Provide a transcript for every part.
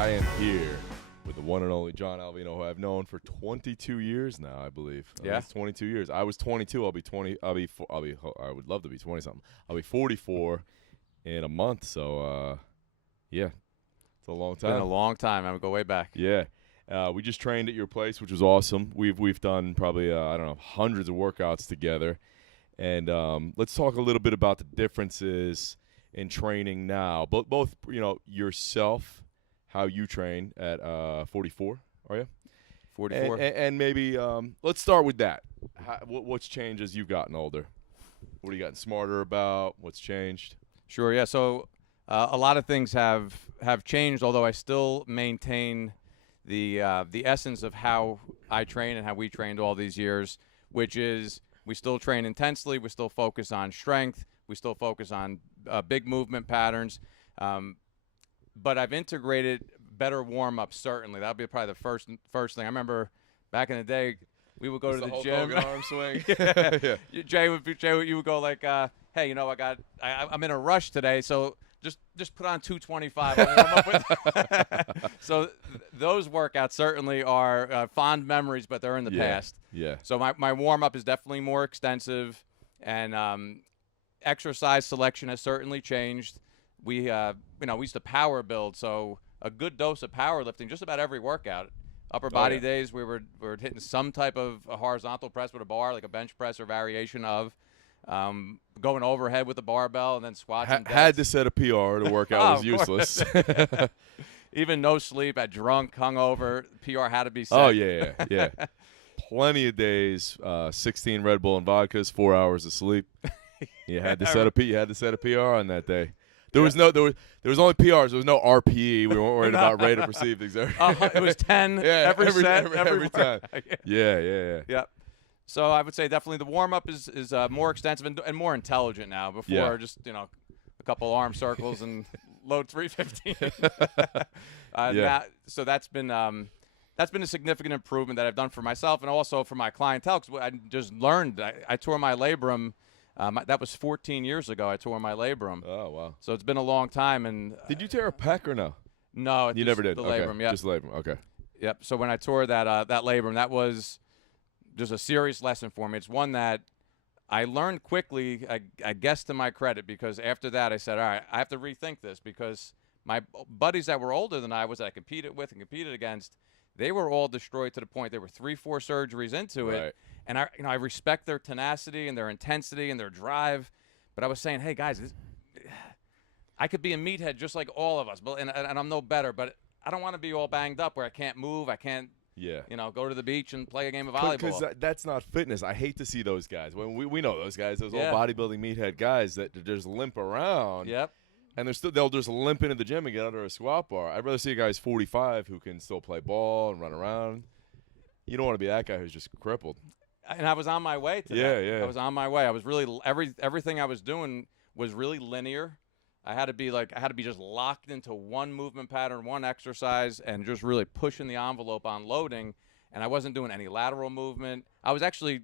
I am here with the one and only John Alvino, who I've known for 22 years now, I believe. Yeah, it's 22 years. I was 22. I'll be 20. I would love to be 20 something. I'll be 44 in a month. So, yeah, it's a long time. Been a long time. I would go way back. Yeah. We just trained at your place, which was awesome. We've done probably I don't know, hundreds of workouts together, and let's talk a little bit about the differences in training now. Both yourself, how you train at 44, are you? 44. And maybe let's start with that. What's changed as you've gotten older? What have you gotten smarter about? What's changed? Sure. Yeah. So a lot of things have changed, although I still maintain the essence of how I train and how we trained all these years, which is we still train intensely. We still focus on strength. We still focus on big movement patterns. But I've integrated better warm-ups, certainly. That would be probably the first thing. I remember back in the day, we would go to the gym. Arm swing. Yeah. Jay, you would go like, hey, I'm in a rush today, so just put on 225. I'll warm up with. So those workouts certainly are fond memories, but they're in the past. Yeah. So my warm-up is definitely more extensive, and exercise selection has certainly changed. We used to power build, so a good dose of powerlifting just about every workout. Upper body days, we were hitting some type of a horizontal press with a bar, like a bench press or variation of. Going overhead with the barbell and then squats and deads. Had to set a PR. The workout was useless. Even no sleep, at drunk, hungover, PR had to be set. Oh, yeah. Plenty of days, 16 Red Bull and vodkas, 4 hours of sleep. You had to set a PR on that day. There was only PRs. There was no RPE. We weren't worried about rate of perceived exertion. It was 10 every set, every time. Yeah. So I would say definitely the warm-up is more extensive and more intelligent now. Before just a couple arm circles and load 315. So that's been a significant improvement that I've done for myself and also for my clientele. Because I just learned. I tore my labrum. That was 14 years ago. I tore my labrum. Oh wow! So it's been a long time. And did you tear a pec or no? No, you never did. The okay. labrum. Yeah, just labrum. Okay. Yep. So when I tore that labrum, that was just a serious lesson for me. It's one that I learned quickly, I guess to my credit, because after that I said, all right, I have to rethink this, because my buddies that were older than I was, that I competed with and competed against, they were all destroyed to the point they were 3-4 surgeries into it. And I respect their tenacity and their intensity and their drive, but I was saying, hey guys, I could be a meathead just like all of us, and I'm no better, but I don't want to be all banged up where I can't move, I can't. Yeah. Go to the beach and play a game of volleyball. Because that's not fitness. I hate to see those guys. When we know those guys, those old bodybuilding meathead guys that just limp around. Yep. And they'll just limp into the gym and get under a squat bar. I'd rather see a guy who's 45 who can still play ball and run around. You don't want to be that guy who's just crippled. And I was on my way to that. Yeah. I was on my way. I was really everything I was doing was really linear. I had to be just locked into one movement pattern, one exercise, and just really pushing the envelope on loading. And I wasn't doing any lateral movement. I was actually,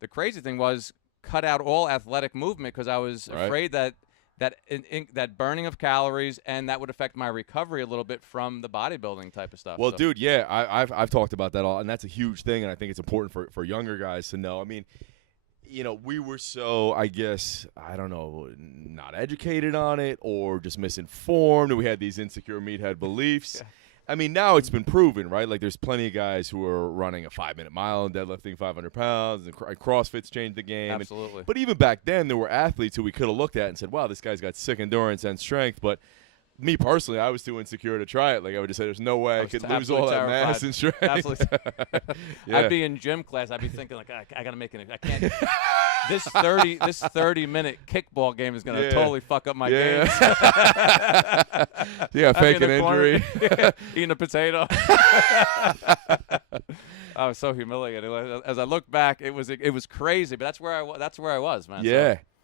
the crazy thing was, cut out all athletic movement because I was afraid that burning of calories, and that would affect my recovery a little bit from the bodybuilding type of stuff. Well, dude, yeah, I've talked about that all, and that's a huge thing, and I think it's important for younger guys to know. I mean, we were so, I guess, I don't know, not educated on it or just misinformed. We had these insecure meathead beliefs. Yeah. I mean, now it's been proven, right? Like, there's plenty of guys who are running a 5-minute mile and deadlifting 500 pounds, and CrossFit's changed the game. Absolutely. But even back then, there were athletes who we could have looked at and said, wow, this guy's got sick endurance and strength. But me personally, I was too insecure to try it. Like, I would just say, there's no way I could lose all that mass and strength. Absolutely. I'd be in gym class. I'd be thinking, like, I got to make it. I can't. This 30-minute kickball game is going to totally fuck up my game. Fake an injury. Eating a potato. I was so humiliated. As I look back, it was crazy, but that's where I was, man.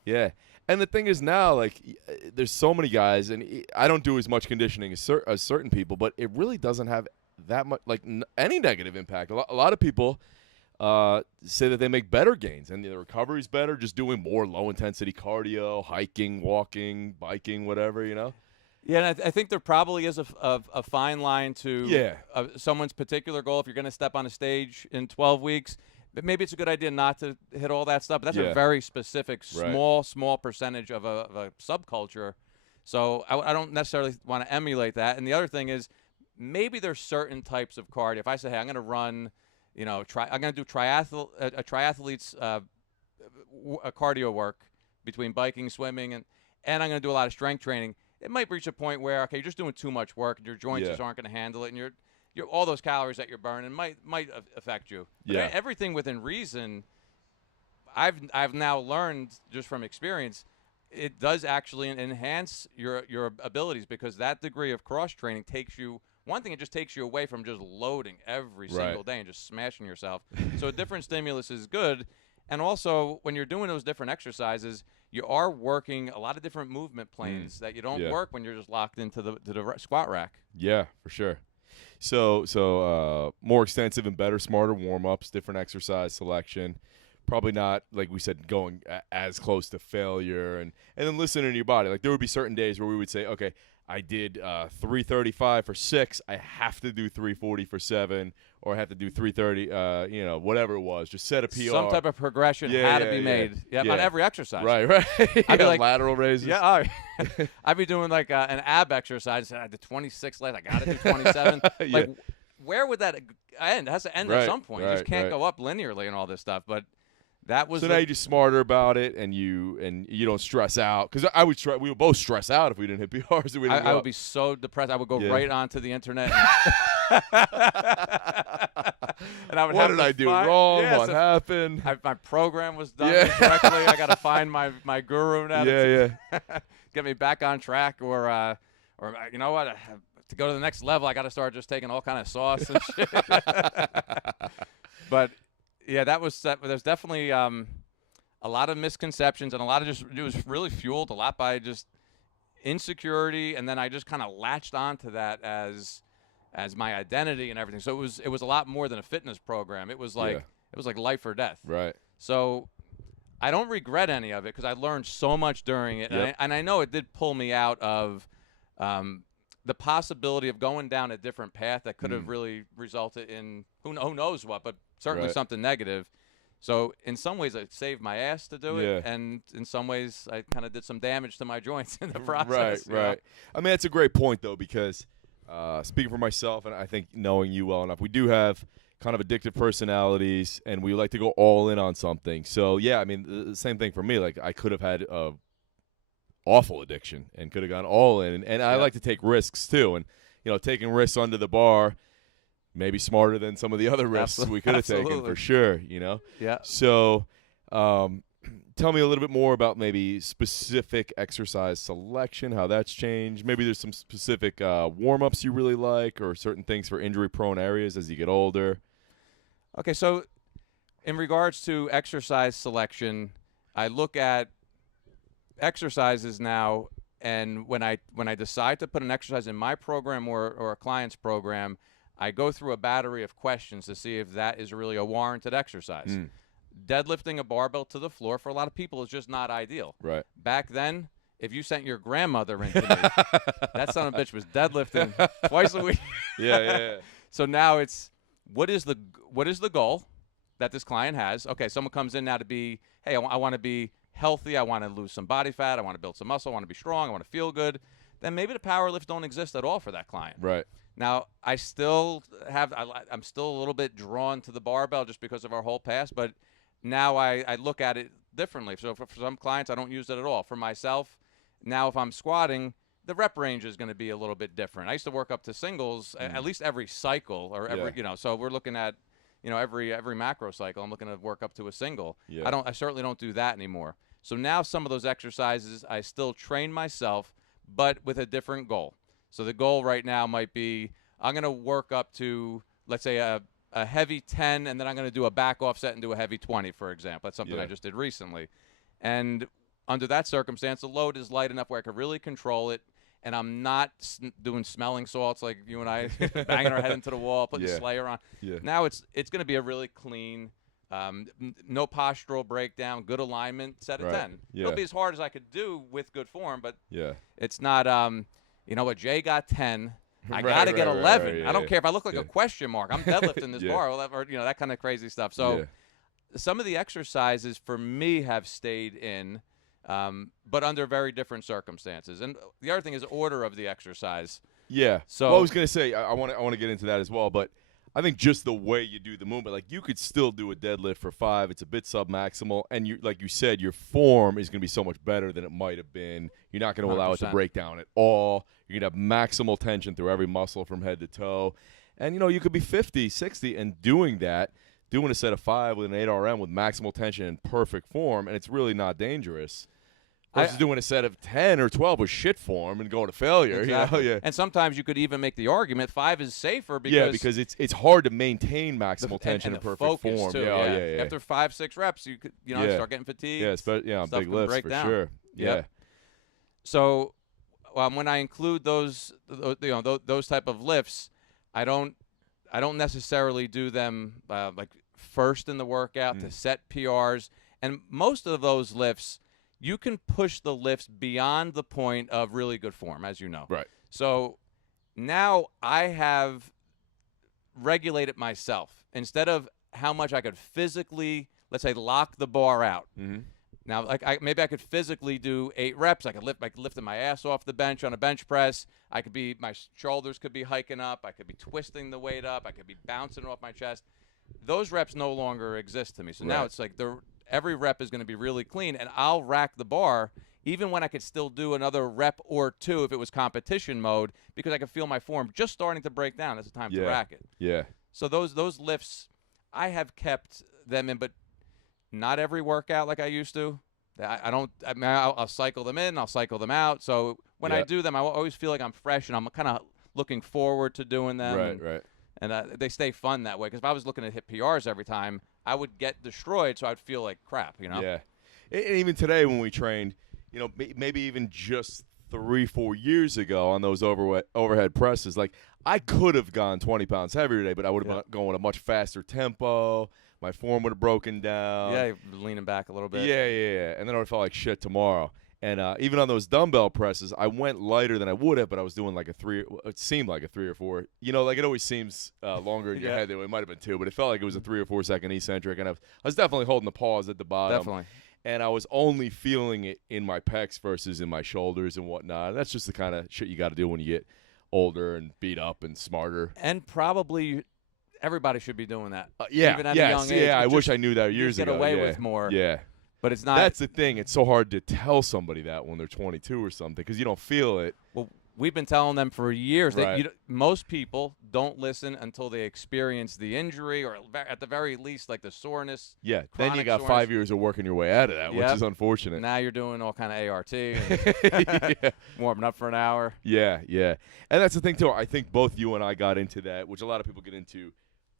Yeah. And the thing is now, like, there's so many guys, and I don't do as much conditioning as certain people, but it really doesn't have that much, like, any negative impact. A lot of people say that they make better gains, and the recovery's better just doing more low-intensity cardio, hiking, walking, biking, whatever, Yeah, and I think there probably is a fine line to someone's particular goal. If you're going to step on a stage in 12 weeks, but maybe it's a good idea not to hit all that stuff. But that's a very specific, small percentage of a subculture. So I don't necessarily want to emulate that. And the other thing is, maybe there's certain types of cardio. If I say, hey, I'm going to run, I'm going to do triathletes a cardio work between biking, swimming, and I'm going to do a lot of strength training. It might reach a point where, okay, you're just doing too much work, and your joints just aren't going to handle it, and you're all those calories that you're burning might affect you. But everything within reason, I've now learned just from experience, it does actually enhance your abilities, because that degree of cross training takes you. One thing, it just takes you away from just loading every single day and just smashing yourself. So a different stimulus is good. And also, when you're doing those different exercises, you are working a lot of different movement planes that you don't work when you're just locked into the squat rack. Yeah, for sure. So more extensive and better, smarter warm-ups, different exercise selection. Probably not, like we said, going as close to failure. And then listening to your body. Like, there would be certain days where we would say, okay, I did 335 for 6. I have to do 340 for 7, or I have to do 330. Whatever it was. Just set a PR. Some type of progression had to be made. On every exercise. Right. I'd be like lateral raises. Yeah. I'd be doing like an ab exercise. I did 26 legs. I got to do 27. Like, where would that end? It has to end at some point. You just can't go up linearly and all this stuff. But that was now you're just smarter about it, and you don't stress out, because we would both stress out if we didn't hit PRs. And I would be so depressed. I would go right onto the internet. And I would what did I do wrong? What happened? My program was done incorrectly. I got to find my guru now to get me back on track, or you know what? To go to the next level, I got to start just taking all kind of sauce and shit. But yeah, there's definitely a lot of misconceptions, and a lot of it was really fueled a lot by just insecurity, and then I just kind of latched onto that as my identity and everything. So it was a lot more than a fitness program. It was like life or death. Right. So I don't regret any of it, because I learned so much during it, and I know it did pull me out of the possibility of going down a different path that could have really resulted in who knows what, but certainly something negative. So in some ways, it saved my ass to do it, and in some ways, I kind of did some damage to my joints in the process. Right. I mean, that's a great point, though, because speaking for myself, and I think knowing you well enough, we do have kind of addictive personalities, and we like to go all in on something. So, yeah, I mean, the same thing for me. Like, I could have had a awful addiction and could have gone all in. And I like to take risks, too. And, taking risks under the bar, maybe smarter than some of the other risks we could have taken, for sure, Yeah. So tell me a little bit more about maybe specific exercise selection, how that's changed. Maybe there's some specific warm-ups you really like, or certain things for injury-prone areas as you get older. Okay, so in regards to exercise selection, I look at exercises now, and when I decide to put an exercise in my program or a client's program, I go through a battery of questions to see if that is really a warranted exercise. Deadlifting a barbell to the floor for a lot of people is just not ideal. Right. Back then, if you sent your grandmother into me, that son of a bitch was deadlifting twice a week. Yeah. So now it's what is the goal that this client has? Okay, someone comes in now to be, hey, I want to be healthy. I want to lose some body fat. I want to build some muscle. I want to be strong. I want to feel good. Then maybe the power lifts don't exist at all for that client. Right. Now, I'm still a little bit drawn to the barbell just because of our whole past, but now I look at it differently. So for some clients, I don't use it at all. For myself, now if I'm squatting, the rep range is going to be a little bit different. I used to work up to singles at least every cycle, or every so we're looking at every macro cycle. I'm looking to work up to a single. Yeah. I certainly don't do that anymore. So now some of those exercises I still train myself, but with a different goal. So the goal right now might be I'm going to work up to, let's say, a heavy 10, and then I'm going to do a back offset and do a heavy 20, for example. That's something I just did recently. And under that circumstance, the load is light enough where I can really control it, and I'm not doing smelling salts like you and I, banging our head into the wall, putting Slayer on. Yeah. Now it's going to be a really clean, no postural breakdown, good alignment, set of 10. Yeah. It'll be as hard as I could do with good form, but Yeah. it's not you know what, Jay got 10. I Right, got to get right, 11. right, I don't yeah. care if I look like Yeah. a question mark. I'm deadlifting this Yeah. bar, or that kind of crazy stuff. So Yeah. some of the exercises for me have stayed in, but under very different circumstances. And the other thing is order of the exercise. Yeah. So Well, I was gonna say I want to get into that as well, but I think just the way you do the movement, like you could still do a deadlift for 5. It's a bit submaximal, and you, like you said, your form is gonna be so much better than it might have been. You're not gonna allow it to 100%. break down at all. You're gonna have maximal tension through every muscle from head to toe, and you could be 50, 60, and doing a set of 5 with an 8RM with maximal tension in perfect form, and it's really not dangerous. Versus doing a set of 10 or 12 with shit form and going to failure. Exactly. Yeah. And sometimes you could even make the argument 5 is safer because because it's hard to maintain maximal tension and in the perfect focus form. too, Yeah. After 5-6 reps, you could start getting fatigued. On stuff big can lifts break for down. sure. Yeah. Yep. So when I include those type of lifts, I don't necessarily do them like first in the workout to set PRs. And most of those lifts, you can push the lifts beyond the point of really good form, as you know. Right. So now I have regulated myself. Instead of how much I could physically, let's say, lock the bar out. Mm-hmm. Now, maybe I could physically do 8 reps. I could lift my ass off the bench on a bench press. My shoulders could be hiking up. I could be twisting the weight up. I could be bouncing it off my chest. Those reps no longer exist to me. So now it's like every rep is going to be really clean, and I'll rack the bar even when I could still do another rep or 2 if it was competition mode, because I could feel my form just starting to break down. That's the time to rack it. Yeah. So those lifts, I have kept them in, but not every workout like I used to. I'll cycle them in, I'll cycle them out. So when I do them, I always feel like I'm fresh, and I'm kind of looking forward to doing them. Right. And they stay fun that way. Because if I was looking to hit PRs every time, I would get destroyed, so I'd feel like crap, Yeah. And even today when we trained, maybe even just 3-4 years ago on those overhead presses, like I could have gone 20 pounds heavier today, but I would have been going a much faster tempo. My form would have broken down. Yeah, leaning back a little bit. Yeah. And then I would have felt like shit tomorrow. And even on those dumbbell presses, I went lighter than I would have, but I was doing like it seemed like a 3 or 4. Like it always seems longer in your head. It might have been 2, but it felt like it was a 3 or 4 second eccentric. And I was definitely holding the pause at the bottom. Definitely. And I was only feeling it in my pecs versus in my shoulders and whatnot. And that's just the kind of shit you got to do when you get older and beat up and smarter. And probably everybody should be doing that. Even at a young age. I wish I knew that years ago. Get away with more. Yeah. But it's not. That's the thing. It's so hard to tell somebody that when they're 22 or something because you don't feel it. Well, we've been telling them for years Right. that most people don't listen until they experience the injury or at the very least like the soreness. Yeah. Then you chronic got soreness. 5 years of working your way out of that, which is unfortunate. Now you're doing all kind of ART and Yeah. warming up for an hour. Yeah. And that's the thing, too. I think both you and I got into that, which a lot of people get into,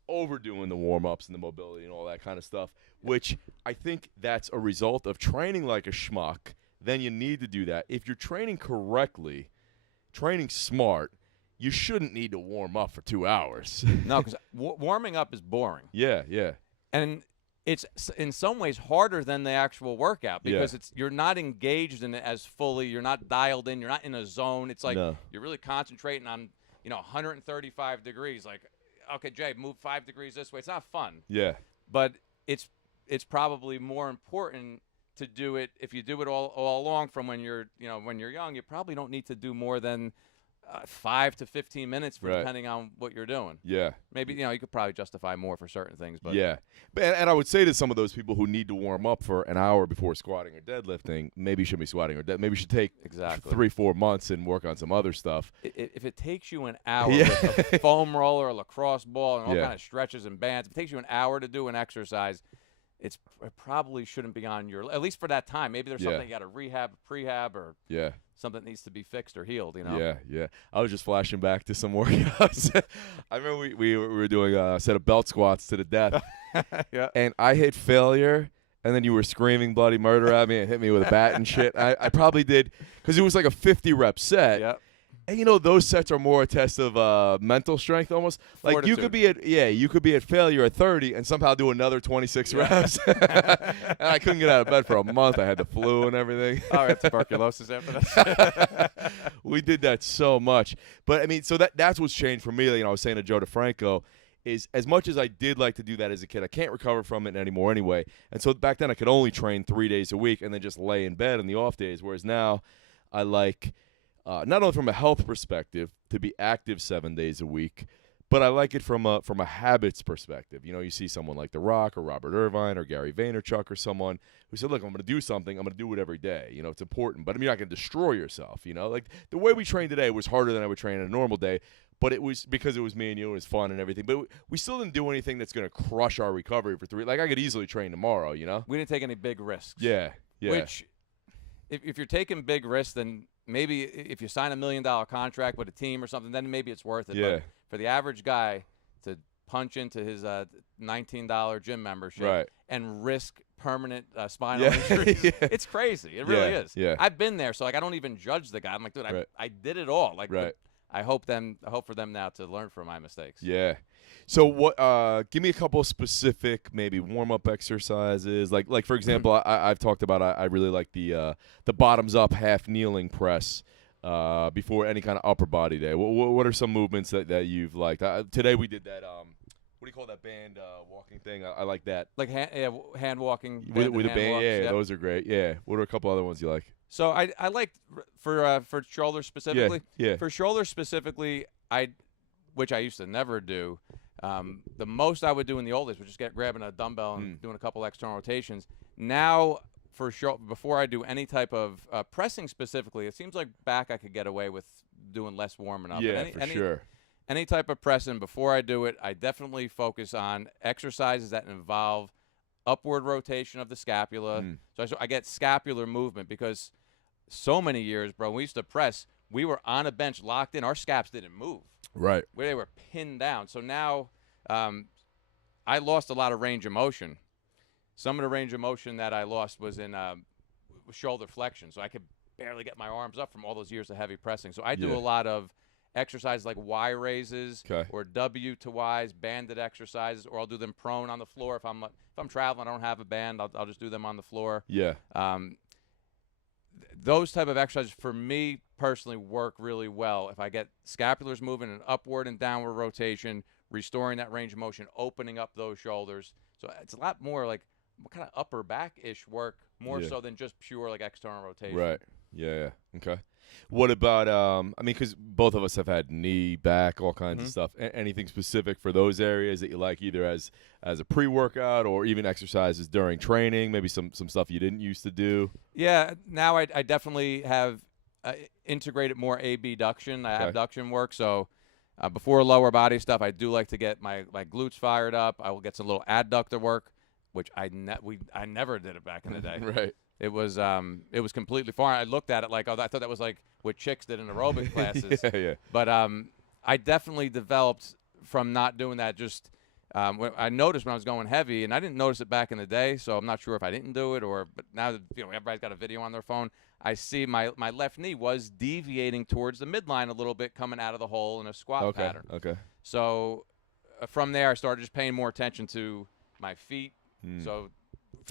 overdoing the warm-ups and the mobility and all that kind of stuff, which I think that's a result of training like a schmuck. Then you need to do that. If you're training correctly, training smart, you shouldn't need to warm up for 2 hours. No, because warming up is boring. Yeah. And it's in some ways harder than the actual workout because you're not engaged in it as fully. You're not dialed in. You're not in a zone. It's like you're really concentrating on 135 degrees. Like, okay, Jay, move 5 degrees this way. It's not fun. Yeah. But it's probably more important to do it if you do it all along from when you're young. You probably don't need to do more than 5 to 15 minutes depending on what you're doing. Yeah. Maybe you could probably justify more for certain things, but and I would say to some of those people who need to warm up for an hour before squatting or deadlifting, maybe you shouldn't be squatting or maybe you should take 3-4 months and work on some other stuff. If it takes you an hour with a foam roller, a lacrosse ball, and all kind of stretches and bands, if it takes you an hour to do an exercise, it probably shouldn't be on your, at least for that time. Maybe there's something you got to rehab, prehab, or something that needs to be fixed or healed. Yeah. I was just flashing back to some workouts. I remember we were doing a set of belt squats to the death. And I hit failure, and then you were screaming bloody murder at me and hit me with a bat and shit. I probably did, because it was like a 50 rep set. And those sets are more a test of mental strength almost. Like Fortitude. you could be at failure at 30 and somehow do another 26 reps. And I couldn't get out of bed for a month. I had the flu and everything. Oh, I had tuberculosis after that. We did that so much. But I mean, so that's what's changed for me. I was saying to Joe DeFranco, is as much as I did like to do that as a kid, I can't recover from it anymore anyway. And so back then I could only train 3 days a week and then just lay in bed on the off days. Whereas now I like, not only from a health perspective, to be active 7 days a week, but I like it from a habits perspective. You see someone like The Rock or Robert Irvine or Gary Vaynerchuk or someone who said, look, I'm going to do something. I'm going to do it every day. It's important. But I mean, you're not going to destroy yourself. Like the way we trained today was harder than I would train on a normal day. But it was because it was me and you. It was fun and everything. But we still didn't do anything that's going to crush our recovery for 3. Like I could easily train tomorrow, We didn't take any big risks. Yeah. Which, if you're taking big risks, then maybe if you sign $1 million contract with a team or something, then maybe it's worth it. Yeah. But for the average guy to punch into his $19 gym membership and risk permanent spinal injuries, it's crazy. It really is. Yeah. I've been there, so I don't even judge the guy. I'm like, dude, I did it all. Like, I hope for them now to learn from my mistakes. Yeah. So what? Give me a couple of specific, maybe warm up exercises. Like for example, I've talked about. I really like the bottoms up half kneeling press before any kind of upper body day. What are some movements that you've liked? Today we did that. What do you call that band walking thing? I like that. Like hand walking with a band. walks, Yeah, those are great. Yeah. What are a couple other ones you like? So I like for shoulders specifically. Yeah. For shoulders specifically, which I used to never do. The most I would do in the old days was just grabbing a dumbbell and doing a couple external rotations. Now, before I do any type of pressing specifically, it seems like back I could get away with doing less warming up. Yeah, for sure. Any type of pressing, before I do it, I definitely focus on exercises that involve upward rotation of the scapula. So I get scapular movement because so many years, bro, when we used to press, we were on a bench locked in. Our scaps didn't move. Right. Where they were pinned down. So now I lost a lot of range of motion. Some of the range of motion that I lost was in shoulder flexion. So I could barely get my arms up from all those years of heavy pressing. So I do a lot of exercises like Y raises or W to Ys, banded exercises, or I'll do them prone on the floor. If I'm traveling, I don't have a band, I'll just do them on the floor. Yeah. Those type of exercises for me personally work really well. If I get scapulars moving in upward and downward rotation, restoring that range of motion, opening up those shoulders. So it's a lot more like kind of upper back-ish work, more so than just pure like external rotation. Right. Yeah. Okay. What about I mean, because both of us have had knee, back, all kinds of stuff. Anything specific for those areas that you like, either as a pre-workout or even exercises during training? Maybe some stuff you didn't used to do. Yeah. Now I definitely have integrated more abduction, abduction work. So before lower body stuff, I do like to get my glutes fired up. I will get some little adductor work, which I never did it back in the day. Right. It was completely foreign. I looked at it like, I thought that was like what chicks did in aerobic classes. Yeah. But I definitely developed from not doing that. Just I noticed when I was going heavy, and I didn't notice it back in the day, so I'm not sure if I didn't do it but now that everybody's got a video on their phone, I see my left knee was deviating towards the midline a little bit coming out of the hole in a squat pattern. Okay. So from there, I started just paying more attention to my feet. So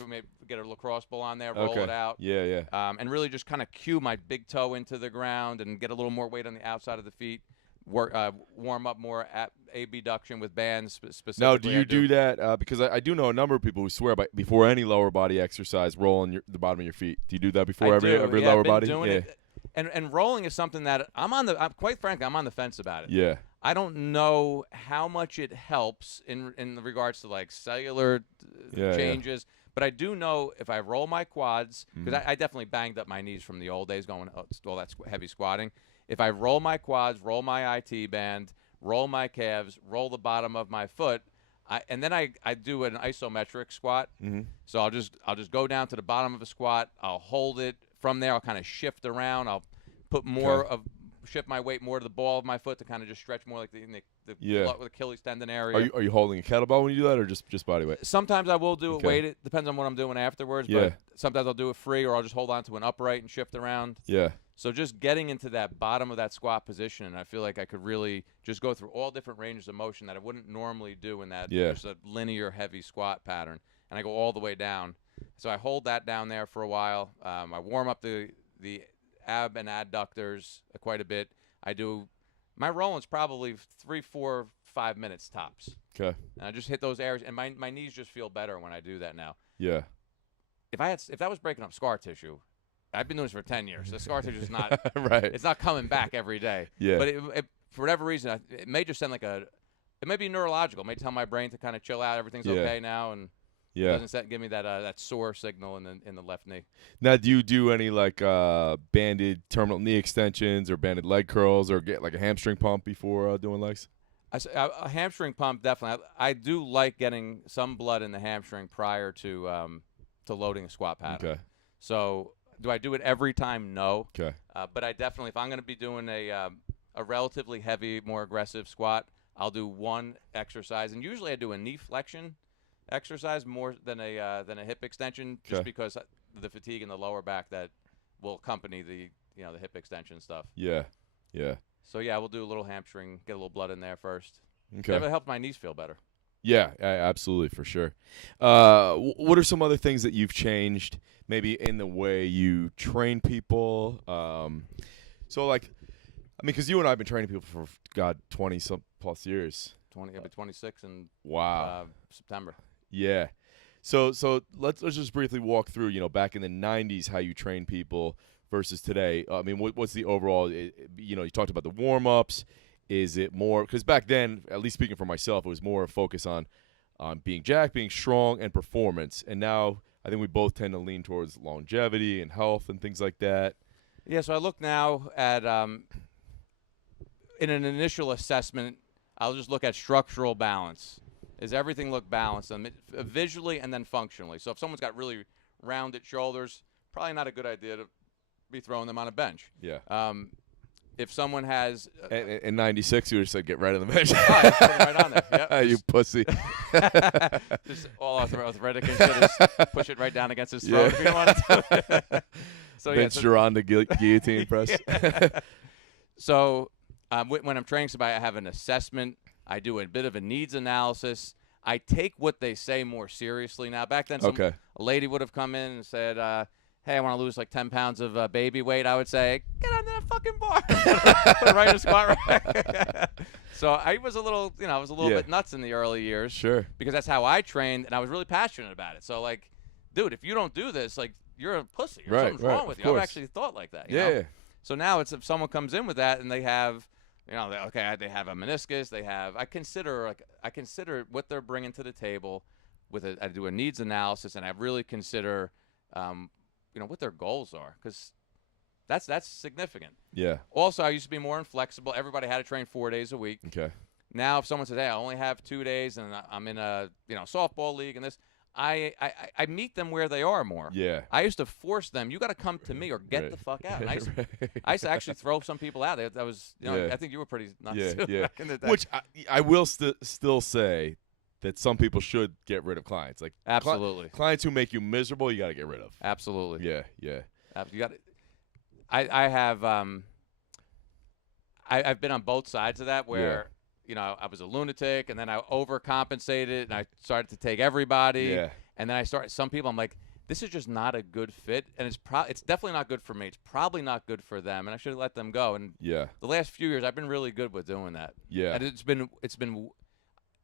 maybe get a lacrosse ball on there, roll it out. Yeah. And really just kind of cue my big toe into the ground and get a little more weight on the outside of the feet. Warm up more at abduction with bands specifically. Now, do you do that? Because I do know a number of people who swear by before any lower body exercise, rolling the bottom of your feet. Do you do that before every lower body? Doing it. And rolling is something that quite frankly, I'm on the fence about it. Yeah. I don't know how much it helps in regards to like cellular changes. But I do know if I roll my quads, because I definitely banged up my knees from the old days going all that heavy squatting. If I roll my quads, roll my IT band, roll my calves, roll the bottom of my foot, and then I do an isometric squat. So I'll just go down to the bottom of a squat. I'll hold it. From there, I'll kind of shift around. I'll put shift my weight more to the ball of my foot to kind of just stretch more like the Achilles tendon area. Are you holding a kettlebell when you do that, or just body weight? Sometimes I will do it weighted. Depends on what I'm doing afterwards. Yeah. But sometimes I'll do it free, or I'll just hold on to an upright and shift around. Yeah. So just getting into that bottom of that squat position, and I feel like I could really just go through all different ranges of motion that I wouldn't normally do in that just a linear heavy squat pattern. And I go all the way down. So I hold that down there for a while. I warm up the ab and adductors quite a bit. My rolling's probably 3, 4, 5 minutes tops. Okay. And I just hit those areas, and my knees just feel better when I do that now. Yeah. If that was breaking up scar tissue, I've been doing this for 10 years. The scar tissue is not right. It's not coming back every day. Yeah. But it, for whatever reason, it may just send it may be neurological. It may tell my brain to kind of chill out. Everything's okay now, and it doesn't give me that sore signal in the left knee. Now, do you do any like banded terminal knee extensions or banded leg curls, or get like a hamstring pump before doing legs? A hamstring pump, definitely. I do like getting some blood in the hamstring prior to loading a squat pattern. Okay. So do I do it every time? No. Okay. But I definitely, if I'm going to be doing a relatively heavy, more aggressive squat, I'll do one exercise, and usually I do a knee flexion exercise more than a hip extension, just because the fatigue in the lower back that will accompany the hip extension stuff. Yeah. Yeah. So yeah, we'll do a little hamstring, get a little blood in there first. Okay. It helps my knees feel better. Yeah, absolutely, for sure. What are some other things that you've changed, maybe in the way you train people? So, like, I mean, because you and I have been training people for, 20-some plus years. I'll be 26 in September. Yeah. So let's just briefly walk through, back in the 90s, how you train people versus today. I mean, what's the overall, you talked about the warm-ups. Is it more, because back then, at least speaking for myself, it was more a focus on being jacked, being strong, and performance. And now I think we both tend to lean towards longevity and health and things like that. Yeah, so I look now at, in an initial assessment, I'll just look at structural balance. Does everything look balanced visually and then functionally? So if someone's got really rounded shoulders, probably not a good idea to be throwing them on a bench. Yeah. If someone has in '96, you would have said get right on the bench. Oh, I just put it right on there. Yep. You pussy. Just all arthritic and shit. Just push it right down against his throat if you want to. So bench Giron the guillotine press. So when I'm training somebody, I have an assessment. I do a bit of a needs analysis. I take what they say more seriously now. Back then, a lady would have come in and said, hey, I want to lose like 10 pounds of baby weight. I would say, get on that fucking bar. Put it right in a squat rack. So I was a little, bit nuts in the early years. Sure. Because that's how I trained, and I was really passionate about it. So, like, dude, if you don't do this, like, you're a pussy. Or something's wrong with you. I've actually thought like that. You know? So now it's if someone comes in with that and they have, they have a meniscus. I consider what they're bringing to the table. I do a needs analysis, and I really consider, what their goals are, because that's significant. Yeah. Also, I used to be more inflexible. Everybody had to train 4 days a week. Okay. Now, if someone says, "Hey, I only have 2 days, and I'm in a softball league," and this, I meet them where they are more. Yeah. I used to force them. You got to come to me or get the fuck out. And I used to actually throw some people out. That was, I think you were pretty nuts back in the day. Which I will still say that some people should get rid of clients. Like absolutely, clients who make you miserable, you got to get rid of. Absolutely. Yeah. You got. I have. I've been on both sides of that where. I was a lunatic, and then I overcompensated, and I started to take everybody. Yeah. And then some people, I'm like, this is just not a good fit, and it's definitely not good for me. It's probably not good for them, and I should have let them go. And the last few years, I've been really good with doing that. Yeah. And it's been.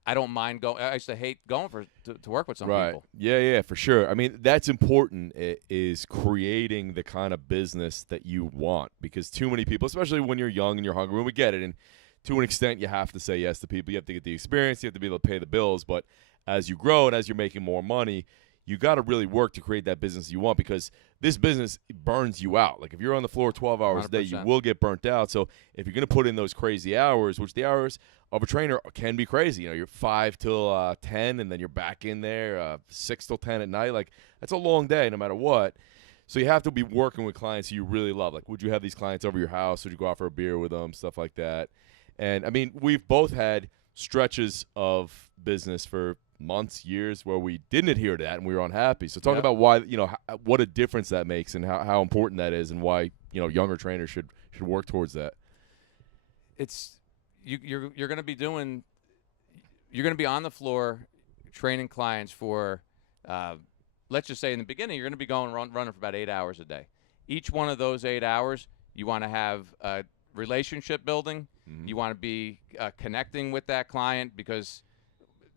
I don't mind going. I used to hate going to work with some people. Yeah, for sure. I mean, that's important. Is creating the kind of business that you want, because too many people, especially when you're young and you're hungry, when we get it, and to an extent, you have to say yes to people. You have to get the experience. You have to be able to pay the bills. But as you grow and as you're making more money, you got to really work to create that business you want, because this business burns you out. Like if you're on the floor 12 hours 100%. A day, you will get burnt out. So if you're going to put in those crazy hours, which the hours of a trainer can be crazy. You're 5 till 10, and then you're back in there 6 till 10 at night. Like that's a long day no matter what. So you have to be working with clients you really love. Like would you have these clients over your house? Would you go out for a beer with them? Stuff like that. And, I mean, we've both had stretches of business for months, years where we didn't adhere to that and we were unhappy. So talk Yep. about why, what a difference that makes and how important that is and why, younger trainers should work towards that. It's you're going to be doing. You're going to be on the floor training clients for, let's just say in the beginning, you're going to be running for about 8 hours a day. Each one of those 8 hours, you want to have relationship building. Mm-hmm. You want to be connecting with that client because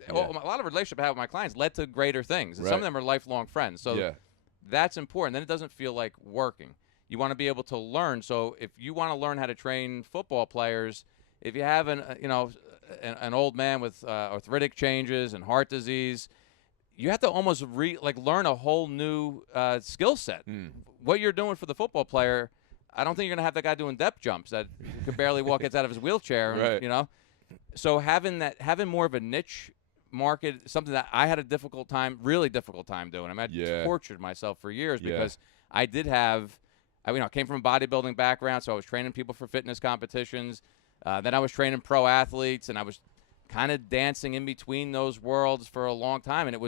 a lot of relationship I have with my clients led to greater things. And some of them are lifelong friends. So that's important. Then it doesn't feel like working. You want to be able to learn. So if you want to learn how to train football players, if you have an old man with arthritic changes and heart disease, you have to almost learn a whole new skill set. What you're doing for the football player, I don't think you're going to have that guy doing depth jumps that could barely gets out of his wheelchair. Right. So having more of a niche market, something that I had a really difficult time doing. I mean, I tortured myself for years because I did have, I came from a bodybuilding background, so I was training people for fitness competitions. Then I was training pro athletes, and I was kind of dancing in between those worlds for a long time. And it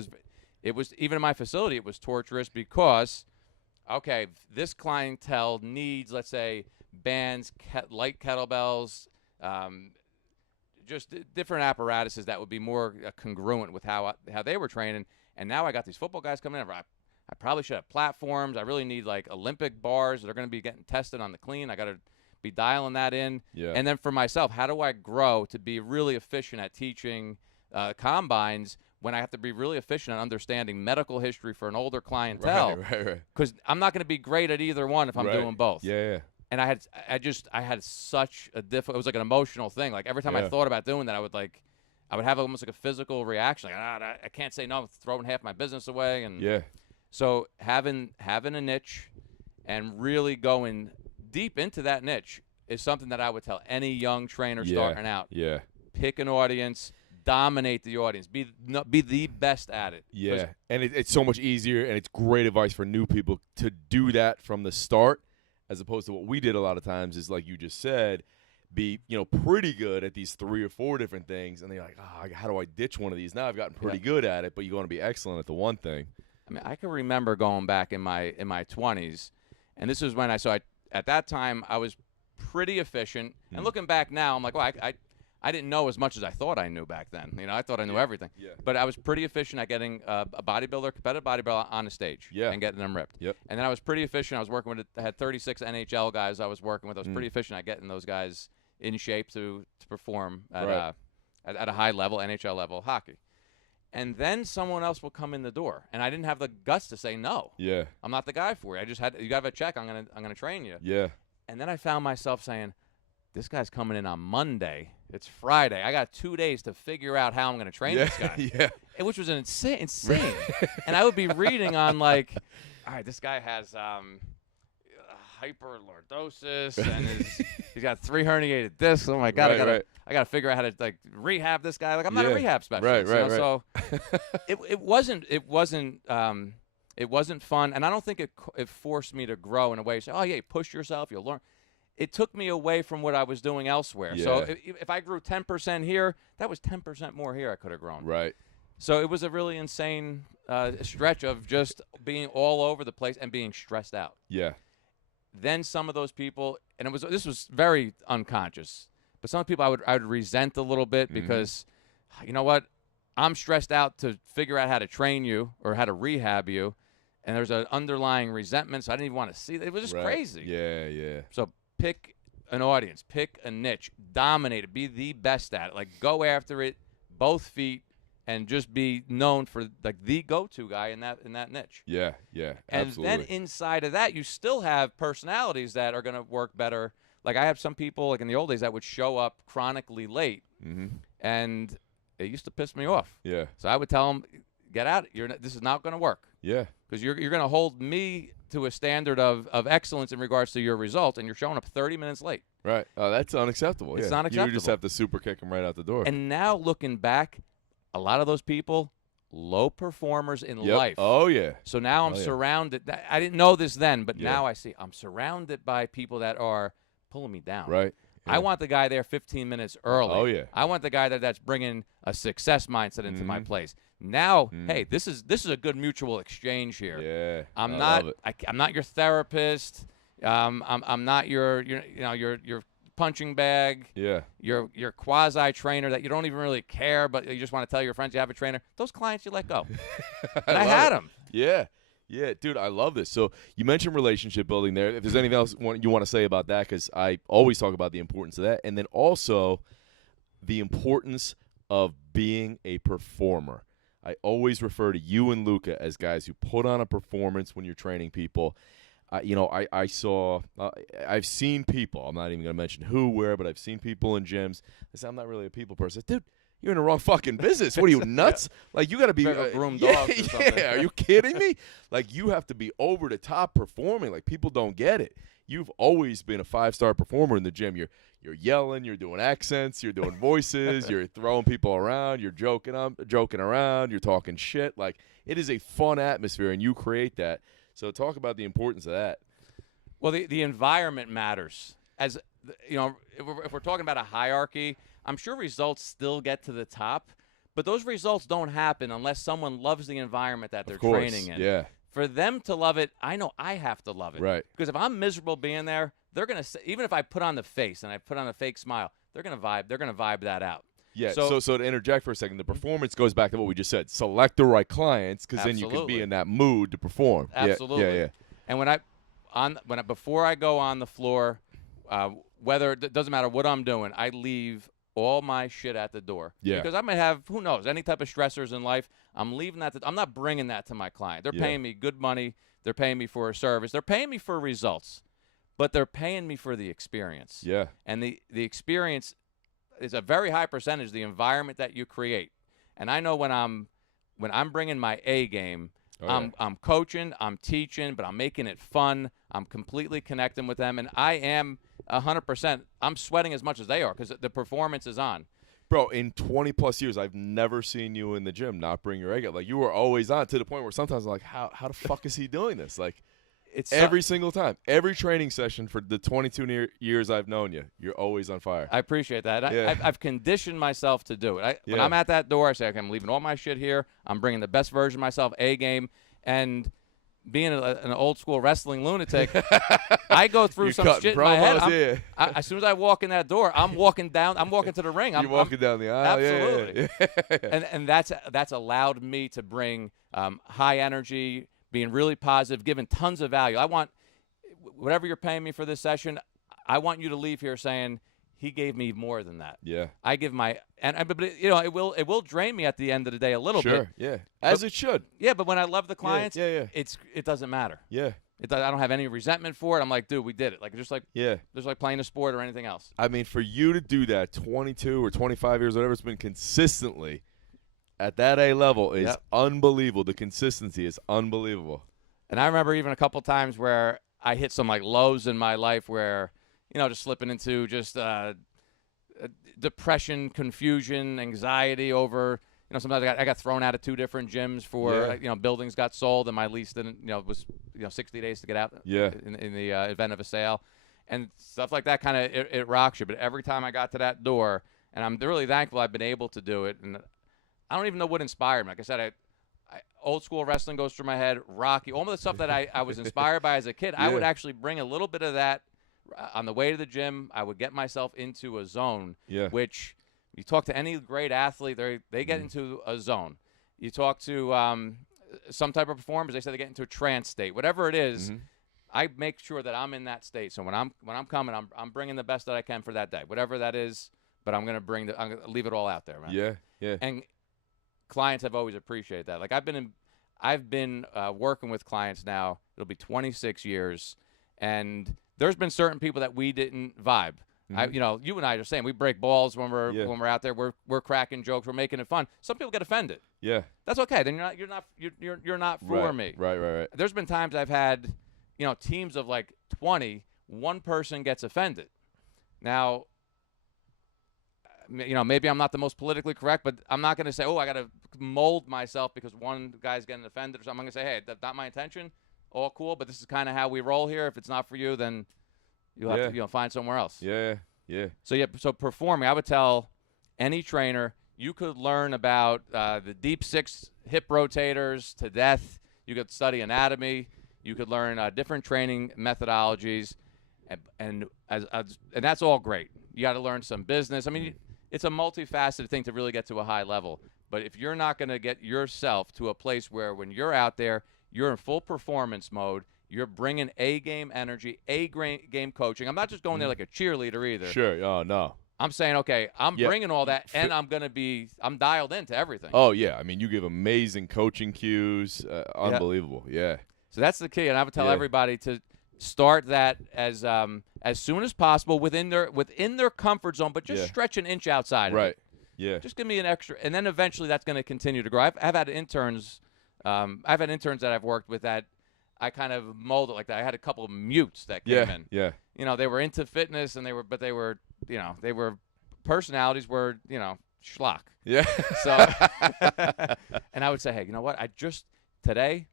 was even in my facility, it was torturous because, okay, this clientele needs, let's say, bands, light kettlebells, just different apparatuses that would be more congruent with how they were training. And now I got these football guys coming in. I probably should have platforms. I really need like Olympic bars that are going to be getting tested on the clean. I got to be dialing that in. Yeah. And then for myself, how do I grow to be really efficient at teaching combines when I have to be really efficient at understanding medical history for an older clientele? Right. Because I'm not going to be great at either one if I'm doing both. Yeah. And I had such a it was like an emotional thing. Like every time I thought about doing that, I would have almost like a physical reaction. Like, I can't say no, I'm throwing half my business away. And so having a niche and really going deep into that niche is something that I would tell any young trainer starting out. Yeah. Pick an audience, dominate the audience, be the best at it. Yeah, and it's so much easier, and it's great advice for new people to do that from the start, as opposed to what we did a lot of times is, like you just said, be pretty good at these 3 or 4 different things, and they're like, how do I ditch one of these? Now I've gotten pretty good at it, but you want to be excellent at the one thing. I mean, I can remember going back in my 20s, and this is when at that time I was pretty efficient, and looking back now, I'm like, well, I didn't know as much as I thought I knew back then. I thought I knew everything. Yeah. But I was pretty efficient at getting a competitive bodybuilder on the stage and getting them ripped. Yep. And then I was pretty efficient. I had 36 NHL guys I was working with. I was pretty efficient at getting those guys in shape to perform at a high level, NHL level hockey. And then someone else will come in the door, and I didn't have the guts to say no. Yeah. I'm not the guy for you. I just you got to have a check. I'm gonna train you. Yeah. And then I found myself saying, this guy's coming in on Monday. It's Friday. I got 2 days to figure out how I'm going to train this guy. Which was insane. And I would be reading on like, all right, this guy has hyperlordosis and he's got 3 herniated discs. Oh my God, I got to figure out how to like rehab this guy. Like I'm not a rehab specialist. Right. So it wasn't fun, and I don't think it forced me to grow in a way. Say, oh yeah, push yourself, you'll learn. It took me away from what I was doing elsewhere. Yeah. So if I grew 10% here, that was 10% more here I could have grown. Right. So it was a really insane stretch of just being all over the place and being stressed out. Yeah. Then some of those people, and this was very unconscious, but some people I would resent a little bit because, you know what, I'm stressed out to figure out how to train you or how to rehab you, and there's an underlying resentment, so I didn't even want to see that. It was just crazy. Yeah. So pick an audience, pick a niche, dominate it, be the best at it. Like go after it, both feet, and just be known for like the go-to guy in that niche. Yeah, and absolutely. then inside of that, you still have personalities that are going to work better. Like I have some people, like in the old days, that would show up chronically late, and it used to piss me off. Yeah. So I would tell them, get out. This is not going to work. Yeah. Because you're going to hold me to a standard of excellence in regards to your results, and you're showing up 30 minutes late. Right. Oh, that's unacceptable. It's not acceptable. You just have to super kick them right out the door. And now looking back, a lot of those people, low performers in life. Oh, yeah. So now I'm surrounded. I didn't know this then, but now I see I'm surrounded by people that are pulling me down. Right. I want the guy there 15 minutes early. Oh, yeah. I want the guy that's bringing a success mindset into my place. Now, hey, this is a good mutual exchange here. Yeah, I'm love it. I'm not your therapist. I'm not your punching bag. Yeah. Your quasi trainer that you don't even really care, but you just want to tell your friends you have a trainer. Those clients you let go. And I had them. Yeah. Yeah, dude, I love this. So you mentioned relationship building there. If there's anything else you want to say about that, because I always talk about the importance of that. And then also the importance of being a performer. I always refer to you and Luca as guys who put on a performance when you're training people. I've seen people, I'm not even going to mention who, where, but I've seen people in gyms. I say, I'm not really a people person. Dude, you're in the wrong fucking business. What are you, nuts? Like, you got to be groom dogs or something. Yeah, are you kidding me? Like, you have to be over the top performing. Like, people don't get it. You've always been a 5-star performer in the gym. You're yelling, you're doing accents, you're doing voices, you're throwing people around, you're joking around, you're talking shit. Like, it is a fun atmosphere, and you create that. So talk about the importance of that. Well, the environment matters. As you know, if we're talking about a hierarchy, I'm sure results still get to the top, but those results don't happen unless someone loves the environment that they're training in. Yeah. For them to love it, I know I have to love it. Right. Because if I'm miserable being there, they're gonna say, even if I put on the face and I put on a fake smile, they're gonna vibe that out. Yeah. So to interject for a second, the performance goes back to what we just said. Select the right clients, because then you can be in that mood to perform. Absolutely. Yeah. And before I go on the floor, whether it doesn't matter what I'm doing, I leave all my shit at the door. Yeah. Because I might have, who knows, any type of stressors in life. I'm leaving that. I'm not bringing that to my client. They're paying me good money. They're paying me for a service. They're paying me for results, but they're paying me for the experience. Yeah. And the experience is a very high percentage, the environment that you create. And I know when I'm bringing my A game, I'm coaching, I'm teaching, but I'm making it fun. I'm completely connecting with them, and I am 100%. I'm sweating as much as they are because the performance is on. Bro, in 20-plus years, I've never seen you in the gym not bring your egg up. Like, you were always on, to the point where sometimes I'm like, how the fuck is he doing this? Like, it's every single time. Every training session for the 22 years I've known you, you're always on fire. I appreciate that. I've conditioned myself to do it. When Yeah. I'm at that door, I say, okay, I'm leaving all my shit here. I'm bringing the best version of myself, A game. And being an old-school wrestling lunatic, I go through some shit in my head. As soon as I walk in that door, I'm walking to the ring. You're walking down the aisle. Absolutely. Yeah. And that's allowed me to bring high energy, being really positive, giving tons of value. I want whatever you're paying me for this session, I want you to leave here saying, he gave me more than that. Yeah. I give but it will drain me at the end of the day a little bit. Sure. Yeah. As it should. Yeah, but when I love the clients, Yeah. it doesn't matter. Yeah. I don't have any resentment for it. I'm like, dude, we did it. Like just like playing a sport or anything else. I mean, for you to do that 22 or 25 years, whatever it's been, consistently at that A level is unbelievable. The consistency is unbelievable. And I remember even a couple times where I hit some like lows in my life where, just slipping into just depression, confusion, anxiety over, sometimes I got thrown out of 2 different gyms for, buildings got sold and my lease didn't, was 60 days to get out in the event of a sale. And stuff like that kind of, it rocks you. But every time I got to that door, and I'm really thankful I've been able to do it. And I don't even know what inspired me. Like I said, old school wrestling goes through my head, Rocky, all of the stuff that I was inspired by as a kid. I would actually bring a little bit of that on the way to the gym. I would get myself into a zone, which you talk to any great athlete, they get into a zone. You talk to some type of performers, they say they get into a trance state. Whatever it is, I make sure that I'm in that state. So when I'm coming, I'm bringing the best that I can for that day, whatever that is. But I'm gonna leave it all out there, man. Yeah. And clients have always appreciated that. Like I've been working with clients now. It'll be 26 years, and there's been certain people that we didn't vibe. You and I are saying we break balls when we're out there. We're cracking jokes. We're making it fun. Some people get offended. Yeah, that's okay. Then you're not for me. Right. There's been times I've had teams of like 20. One person gets offended. Now, maybe I'm not the most politically correct, but I'm not going to say, oh, I got to mold myself because one guy's getting offended or something. I'm going to say, hey, that's not my intention. All cool, but this is kind of how we roll here. If it's not for you, then you'll have to find somewhere else. Yeah. Yeah. So performing, I would tell any trainer, you could learn about the deep six hip rotators to death. You could study anatomy. You could learn different training methodologies, and that's all great. You got to learn some business. I mean, it's a multifaceted thing to really get to a high level. But if you're not going to get yourself to a place where when you're out there, you're in full performance mode, you're bringing A-game energy, A-game coaching. I'm not just going there like a cheerleader either. Sure. Oh, no. I'm saying, okay, I'm bringing all that, and I'm dialed into everything. Oh, yeah. I mean, you give amazing coaching cues. Unbelievable. Yeah. So that's the key, and I would tell everybody to start that as soon as possible within their comfort zone, but just stretch an inch outside. Right. Of it. Yeah. Just give me an extra, and then eventually that's going to continue to grow. I've had interns, that I've worked with that I kind of molded like that. I had a couple of mutes that came in. Yeah. You know, they were into fitness, and they were personalities were schlock. Yeah. So, and I would say, hey, you know what? Today,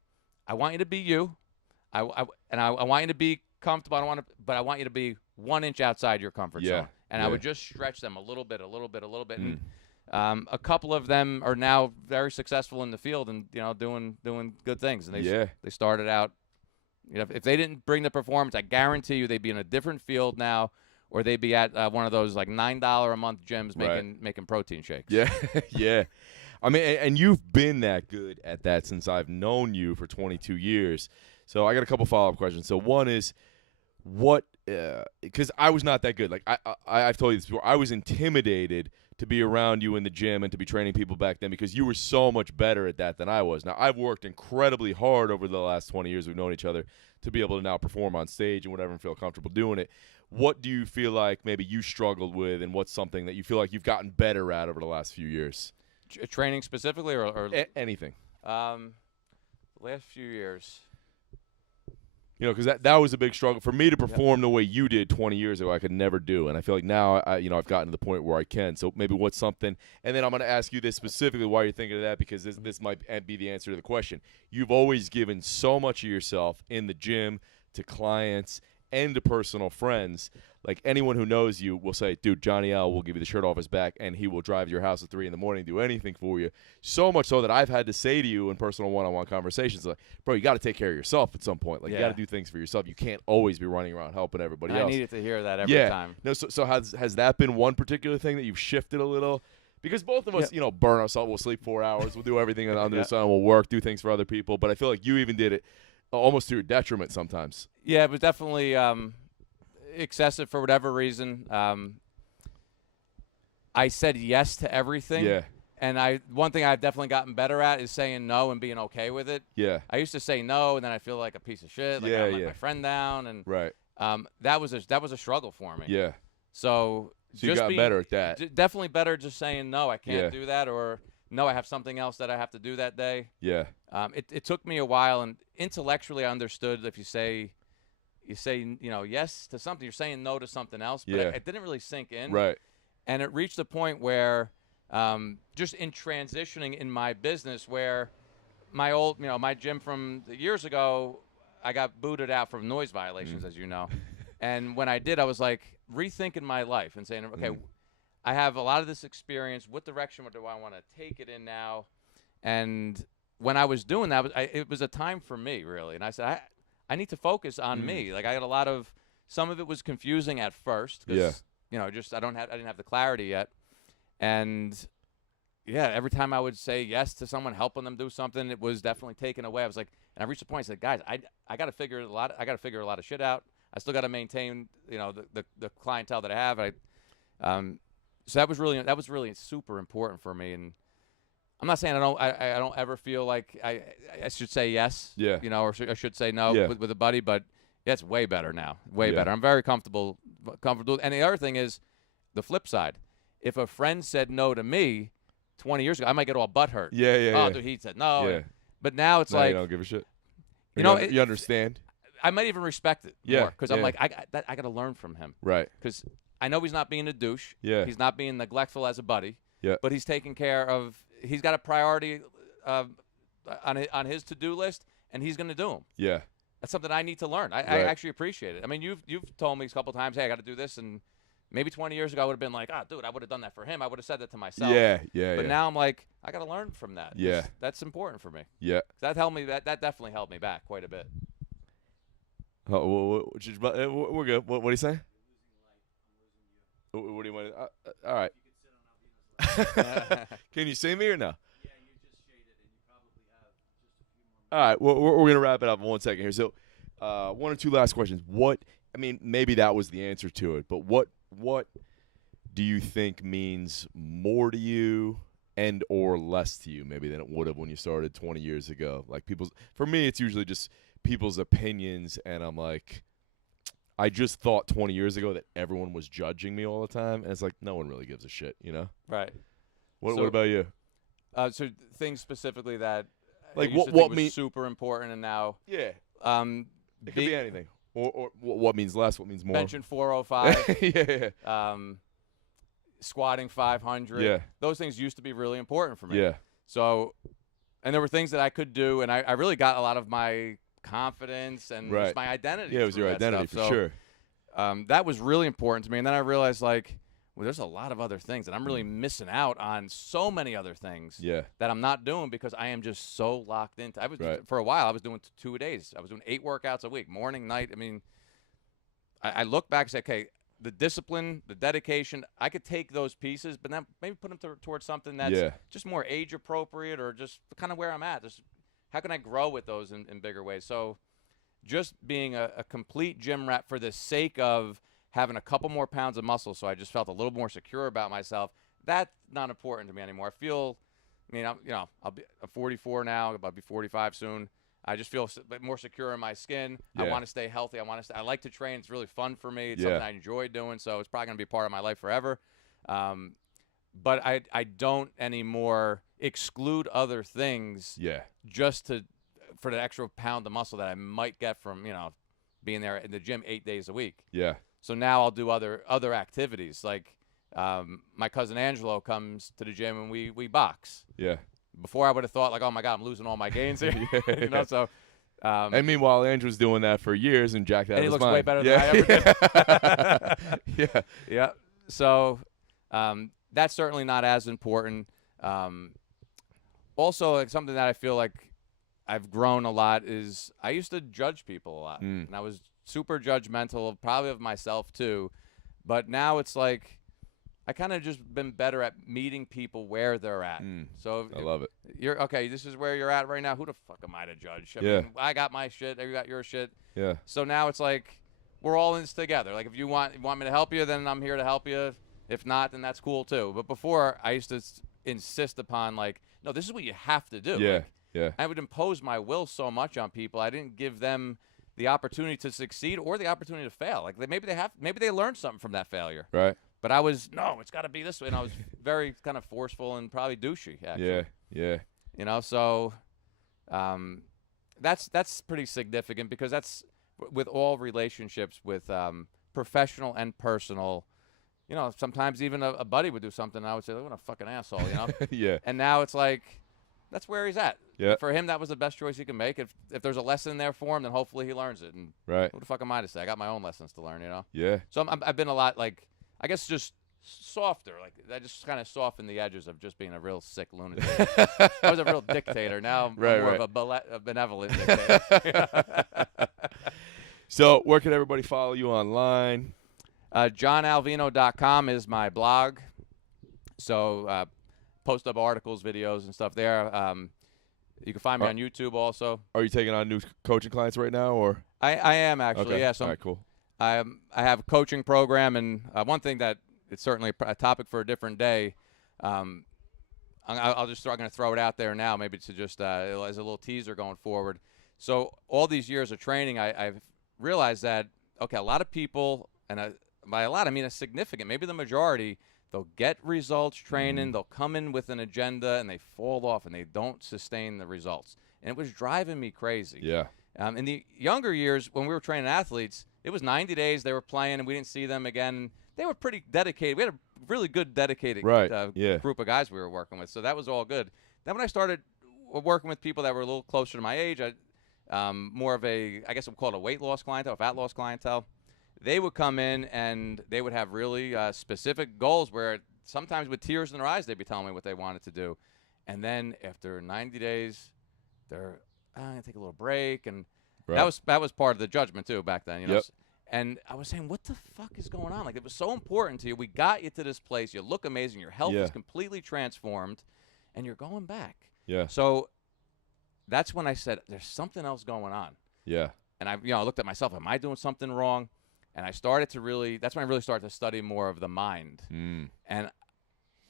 I want you to be you. I want you to be comfortable. But I want you to be 1 inch outside your comfort zone. And I would just stretch them a little bit. And a couple of them are now very successful in the field and doing good things. And they started out. If they didn't bring the performance, I guarantee you they'd be in a different field now, or they'd be at one of those like $9 a month gyms making protein shakes. Yeah, yeah. I mean, and you've been that good at that since I've known you for 22 years. So I got a couple follow-up questions. So one is, because I was not that good. Like I've told you this before. I was intimidated to be around you in the gym and to be training people back then because you were so much better at that than I was. Now, I've worked incredibly hard over the last 20 years we've known each other to be able to now perform on stage and whatever and feel comfortable doing it. What do you feel like maybe you struggled with, and what's something that you feel like you've gotten better at over the last few years? Training specifically or anything? Last few years. Because that was a big struggle for me to perform the way you did 20 years ago. I could never do, and I feel like now I've gotten to the point where I can. So maybe what's something, and then I'm going to ask you this specifically why you're thinking of that, because this might be the answer to the question. You've always given so much of yourself in the gym to clients and to personal friends. Like anyone who knows you will say, dude, Johnny L will give you the shirt off his back, and he will drive to your house at 3 a.m, do anything for you. So much so that I've had to say to you in personal one-on-one conversations, like, bro, you got to take care of yourself at some point. Like, you got to do things for yourself. You can't always be running around helping everybody else. I needed to hear that every time. No, so has that been one particular thing that you've shifted a little? Because both of us, burn ourselves. We'll sleep 4 hours. We'll do everything under the sun. We'll work, do things for other people. But I feel like you even did it almost to your detriment sometimes. Yeah, it was definitely excessive for whatever reason. I said yes to everything. Yeah. And one thing I've definitely gotten better at is saying no and being okay with it. Yeah. I used to say no, and then I feel like a piece of shit. Like I let my friend down, and that was a struggle for me. Yeah. So you got better at that. Definitely better just saying no, I can't do that, or no, I have something else that I have to do that day. Yeah. It took me a while, and intellectually I understood if you say yes to something, you're saying no to something else. But it didn't really sink in. Right. And it reached a point where, just in transitioning in my business, where my gym from years ago, I got booted out for noise violations, as you know. And when I did, I was like rethinking my life and saying, okay, I have a lot of this experience. What direction do I want to take it in now? And when I was doing that, it was a time for me, really. And I said, I need to focus on me. Like I got some of it was confusing at first because I didn't have the clarity yet. And every time I would say yes to someone, helping them do something, it was definitely taken away. I was like, and I reached a point. I said, guys, I got to figure a lot of shit out. I still got to maintain, the clientele that I have. So that was really super important for me. And I'm not saying I don't ever feel like I should say yes. Yeah. Or I should say no with a buddy, but it's way better now. Way better. I'm very comfortable. And the other thing is the flip side. If a friend said no to me 20 years ago, I might get all butthurt. Yeah. Dude, he said no. Yeah. But now it's like, you don't give a shit. You understand. I might even respect it more because I'm like, I got to learn from him. Right. Because I know he's not being a douche. Yeah. He's not being neglectful as a buddy. Yeah. But he's taking care of. He's got a priority on his to-do list, and he's going to do them. Yeah. That's something I need to learn. I actually appreciate it. I mean, you've told me a couple of times, hey, I got to do this, and maybe 20 years ago I would have been like, oh, dude, I would have done that for him. I would have said that to myself. Yeah, yeah, But yeah. now I'm like, I got to learn from that. Yeah. That's important for me. Yeah. That helped me. That definitely held me back quite a bit. Oh, we're good. What do you say? What do you want? All right. Can you see me or no? All right, well, we're going to wrap it up in 1 second here. So, one or two last questions. Maybe that was the answer to it, but what do you think means more to you and or less to you maybe than it would have when you started 20 years ago? Like for me, it's usually just people's opinions, and I'm like, I just thought 20 years ago that everyone was judging me all the time, and it's like no one really gives a shit, you know? Right. What about you? So things specifically that like I used to what think mean? was super important, and now Yeah. It could big- be anything. Or what means less? What means more? benching 405, yeah. squatting 500. Yeah. Those things used to be really important for me. Yeah. So, and there were things that I could do, and I really got a lot of my confidence and Right. just my identity. Yeah, it was through your that identity stuff. for So, sure. that was really important to me. And then I realized, like, well, there's a lot of other things, and I'm really missing out on so many other things Yeah. that I'm not doing because I am just so locked into. I was Right. for a while. I was doing 2 days. I was doing 8 workouts a week, morning, night. I mean, I look back and say, okay, the discipline, the dedication, I could take those pieces, but then maybe put them towards something that's Yeah. just more age appropriate or just kind of where I'm at. Just how can I grow with those in bigger ways? So just being a complete gym rat for the sake of having a couple more pounds of muscle, so I just felt a little more secure about myself. That's not important to me anymore. I'll be 44 now. I'll be 45 soon. I just feel a bit more secure in my skin. I Yeah. want to stay healthy. I like to train. It's really fun for me. It's Yeah. something I enjoy doing, so it's probably going to be part of my life forever. But I don't anymore exclude other things Yeah. just for the extra pound of muscle that I might get from being there in the gym 8 days a week. Yeah. So now I'll do other activities. Like my cousin Angelo comes to the gym and we box. Yeah. Before I would have thought like, oh my God, I'm losing all my gains here. So. And meanwhile, Andrew's doing that for years and jacked out And of he his looks mind. way better than I ever did. Yeah. Yeah. So that's certainly not as important. Also, like, something that I feel like I've grown a lot is I used to judge people a lot. Mm. And I was super judgmental, probably of myself too. But now it's like I kind of just been better at meeting people where they're at. Mm. So I love it. you're okay. This is where you're at right now. Who the fuck am I to judge? I Yeah. mean, I got my shit. You got your shit. Yeah. So now it's like we're all in this together. Like if you want me to help you, then I'm here to help you. If not, then that's cool too. But before I used to insist upon like, no, this is what you have to do. Yeah. Like, Yeah. I would impose my will so much on people. I didn't give them the opportunity to succeed or the opportunity to fail. Like maybe they learned something from that failure. Right. But I was it's got to be this way, and I was very kind of forceful and probably douchey. Actually. Yeah. Yeah. So that's pretty significant because that's with all relationships with professional and personal. Sometimes even a buddy would do something, and I would say, "What a fucking asshole," Yeah. And now it's like, that's where he's at. Yeah. For him, that was the best choice he could make. If there's a lesson there for him, then hopefully he learns it. And Right. who the fuck am I to say? I got my own lessons to learn, Yeah. So I've been a lot like, I guess just softer. Like I just kind of softened the edges of just being a real sick lunatic. I was a real dictator. Now I'm Right, more right. of a benevolent dictator. So where can everybody follow you online? JohnAlvino.com is my blog. So post up articles, videos, and stuff there. You can find me on YouTube also. Are you taking on new coaching clients right now, or? I am actually. Okay. Yeah. So All right. Cool. I have a coaching program, and one thing that it's certainly a topic for a different day. I'm going to throw it out there now, maybe to just as a little teaser going forward. So all these years of training, I've realized that a lot of people, and by a lot I mean a significant, maybe the majority, they'll get results training, they'll come in with an agenda, and they fall off, and they don't sustain the results. And it was driving me crazy. Yeah. In the younger years, when we were training athletes, it was 90 days. They were playing, and we didn't see them again. They were pretty dedicated. We had a really good, dedicated group of guys we were working with, so that was all good. Then when I started working with people that were a little closer to my age, more of I guess we'll call it a weight loss clientele, fat loss clientele, they would come in and they would have really specific goals where sometimes with tears in their eyes they'd be telling me what they wanted to do. And then after 90 days, they're I'm going to take a little break. And Right. that was part of the judgment, too, back then. You know? Yep. And I was saying, what the fuck is going on? Like, it was so important to you. We got you to this place. You look amazing. Your health Yeah. is completely transformed, and you're going back. Yeah. So that's when I said, there's something else going on. Yeah. And I looked at myself. Am I doing something wrong? And I started to really – that's when I really started to study more of the mind. And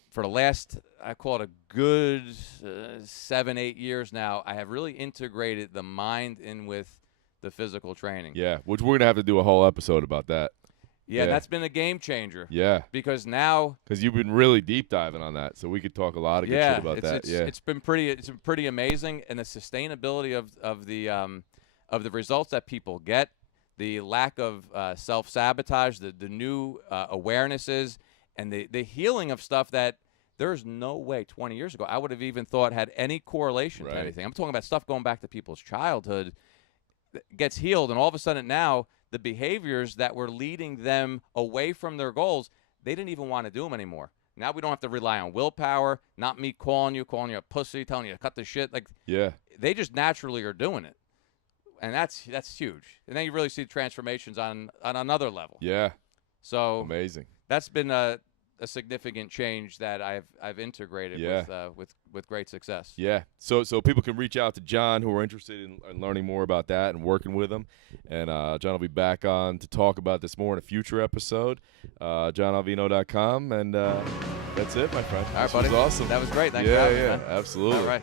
for the last, I call it a good 7-8 years now, I have really integrated the mind in with the physical training. Yeah, which we're going to have to do a whole episode about that. Yeah, that's been a game changer. Yeah. Because now – because you've been really deep diving on that, so we could talk a lot of good shit about that. It's been pretty amazing, and the sustainability of the results that people get, the lack of self-sabotage, the new awarenesses, and the healing of stuff that there's no way 20 years ago I would have even thought had any correlation to anything. I'm talking about stuff going back to people's childhood that gets healed, and all of a sudden now the behaviors that were leading them away from their goals, they didn't even want to do them anymore. Now we don't have to rely on willpower, not me calling you a pussy, telling you to cut the shit. Like, they just naturally are doing it. And that's huge. And then you really see transformations on another level. Yeah. So amazing. That's been a significant change that I've integrated with great success. Yeah. So people can reach out to John who are interested in learning more about that and working with him. And John will be back on to talk about this more in a future episode. JohnAlvino.com. And that's it, my friend. All right, this buddy. was awesome. That was great. Thanks for having me, man. Absolutely. All right.